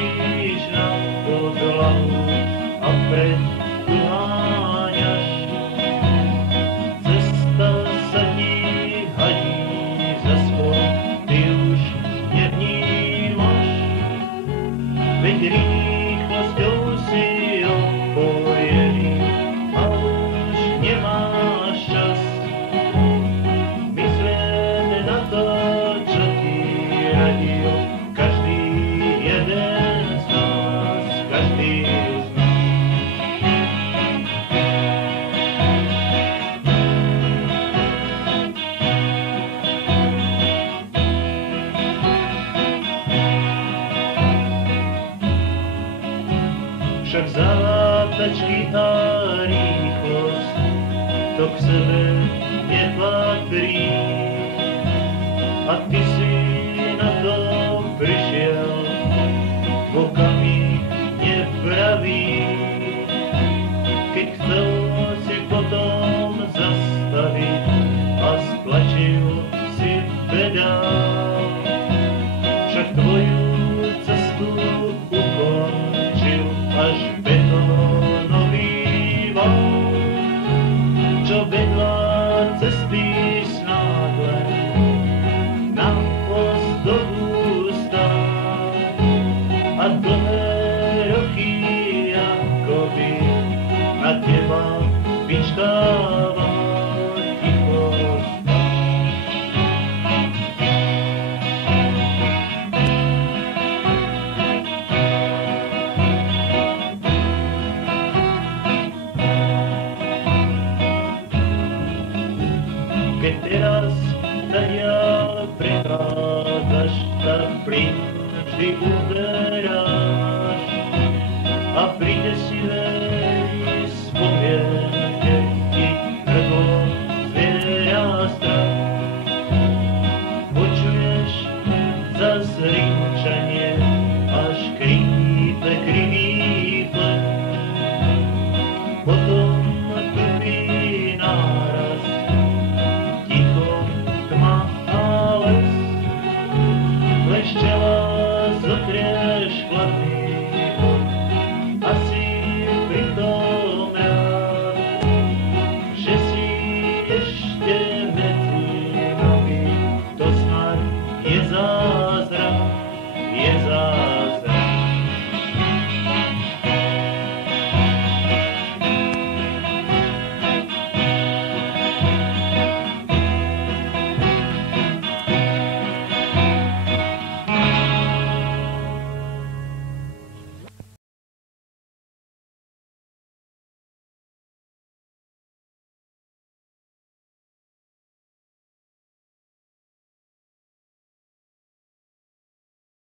stojíš na podlahu a predháňaš. Cesta sa ti hadí za svoj, ty už nevnímaš, veď rýchlosťou si opojený a už nemáš čas myslieť na to, čo ti radil každý jeden z nás, každý z nás. Však zátačky a rýchlosť to k sebe nepatrí a ty si na to prišiel v okamih nepravý, keď chcel si potom zastaviť a stlačil si pedál. Však tvoju cestu ukončil až betónový val, čo vedľa cesty snáď len na ozdobu stál a dlhé